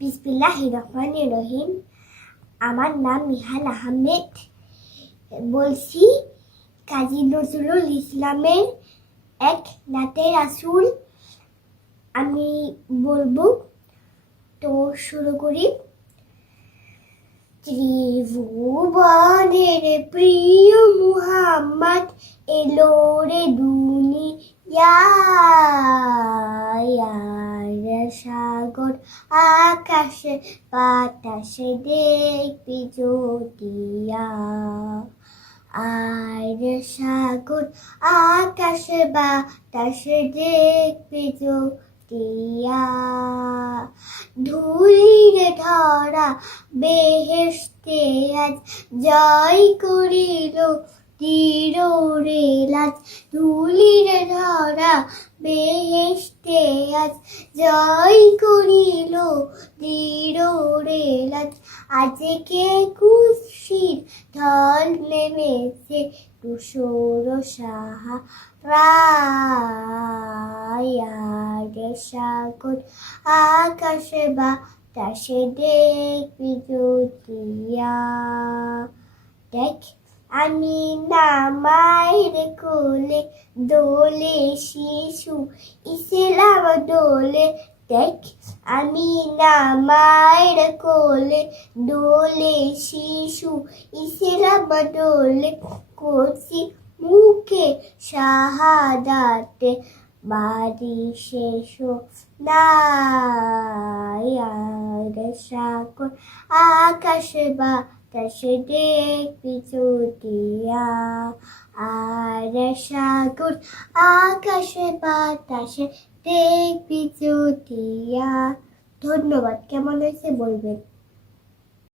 বিসমিল্লাহির রহমানির রহিম। আমার নাম নিহাল আহমেদ। বলছি কাজী নজরুল ইসলামের এক নাতে রাসূল আমি বলবো। তো শুরু করি। ত্রিভুবনের প্রিয় মুহাম্মদ এলো রে দুনিয়ায়, সাগর আকাশে বাতাসে দেখবি জ্যোতিয়া। আয় সাগর আকাশে বাতাসে দেখবি জ্যোতিয়া। ধুলিরে ধরা বেহেশতে আজ জয় করিল তীরে লাজ। ধুলিরে ধরা বেহেশতে আজ জয় করিল তীরে লাজ। আজকে খুশির ঢল নেমেছে তুষার সাহারায়, সাগর আকাশে বাতাসে দেখবি জ্যোতিয়া। দেখ আমি না মায়ের কোলে দোলে শিশু ইসলাম দোলে। দেখ আমি না মায়ের কোলে দোলে শিশু ইসলাম দোলে। করছি মুখে শাহাদাতে বাড়ি শেষ নাই। সাগর আকাশে বাতাসে দেখবি জ্যোতিয়া। আর সাগর আকাশে বাতাসে দেখবি জ্যোতিয়া। ধন্যবাদ। কেমন হয়েছে বলবেন।